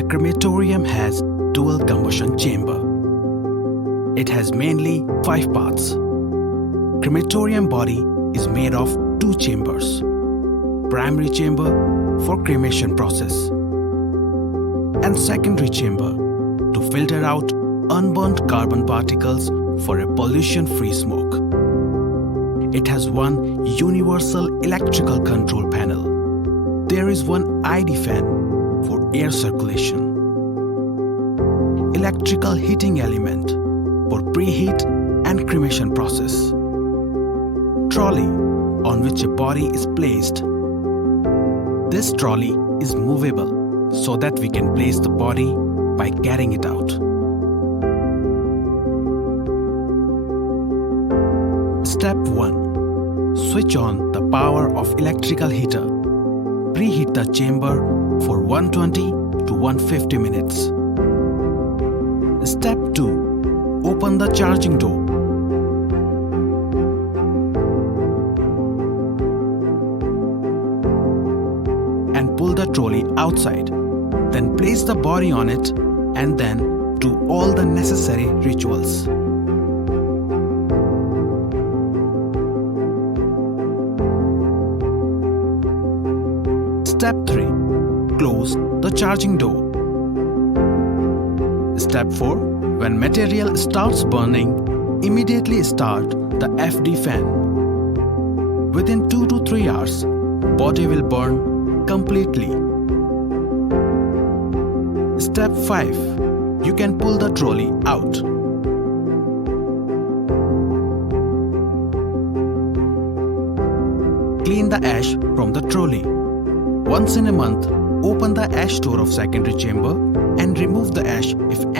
The crematorium has dual combustion chamber. It has mainly 5 parts. Crematorium body is made of 2 chambers. Primary chamber for cremation process and secondary chamber to filter out unburnt carbon particles for a pollution-free smoke. It has one universal electrical control panel. There is one ID fan for air circulation. Electrical heating element for preheat and cremation process. Trolley on which a body is placed. This trolley is movable so that we can place the body by carrying it out. Step 1. Switch on the power of electrical heater. Preheat the chamber for 120 to 150 minutes. Step 2. Open the charging door. And pull the trolley outside. Then place the body on it and then do all the necessary rituals. Step 3. Close the charging door. Step 4. When material starts burning, immediately start the FD fan. Within 2 to 3 hours, body will burn completely. Step 5. You can pull the trolley out. Clean the ash from the trolley. Once in a month, open the ash door of secondary chamber and remove the ash if